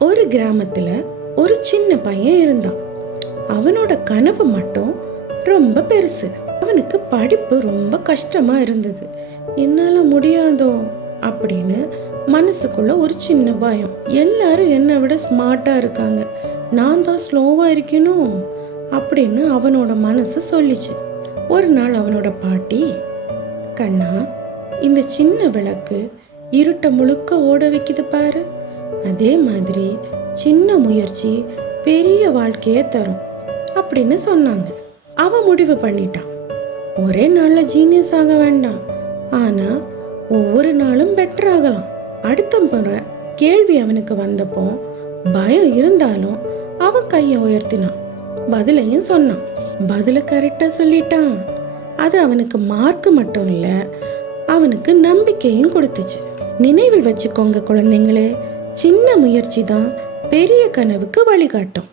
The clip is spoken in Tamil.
ஒரு கிராமத்துல ஒரு சின்ன பையன் இருந்தான். அவனோட கனவு மட்டும் ரொம்ப பெருசு. அவனுக்கு படிப்பு ரொம்ப கஷ்டமா இருந்தது. என்னால முடியாதோ அப்படின்னு மனசுக்குள்ள ஒரு சின்ன பயம். எல்லாரும் என்னை விட ஸ்மார்ட்டா இருக்காங்க, நான் தான் ஸ்லோவா இருக்கணும் அப்படின்னு அவனோட மனசு சொல்லிச்சு. ஒரு நாள் அவனோட பாட்டி, கண்ணா, இந்த சின்ன விளக்கு இருட்ட முழுக்க ஓட வைக்குது பாரு, அதே மாதிரி சின்ன முயற்சி பெரிய வாழ்க்கையை தரும் அப்படின்னு சொன்னாங்க. அவன் முடிவு பண்ணிட்டான், ஒரே நாள்ல ஜீனியஸ் ஆக வேண்டாம், ஆனா ஒவ்வொரு நாளும் பெட்டர் ஆகலாம். அடுத்த முறை கேள்வி அவனுக்கு வந்தப்போ பயம் இருந்தாலும் அவன் கையை உயர்த்தினான், பதிலையும் சொன்னான். பதில கரெக்டா சொல்லிட்டான். அது அவனுக்கு மார்க் மட்டும் இல்லை, அவனுக்கு நம்பிக்கையும் கொடுத்துச்சு. நினைவில் வச்சுக்கோங்க குழந்தைங்களே, சின்ன முயற்சி தான் பெரிய கனவுக்கு வழிகாட்டும்.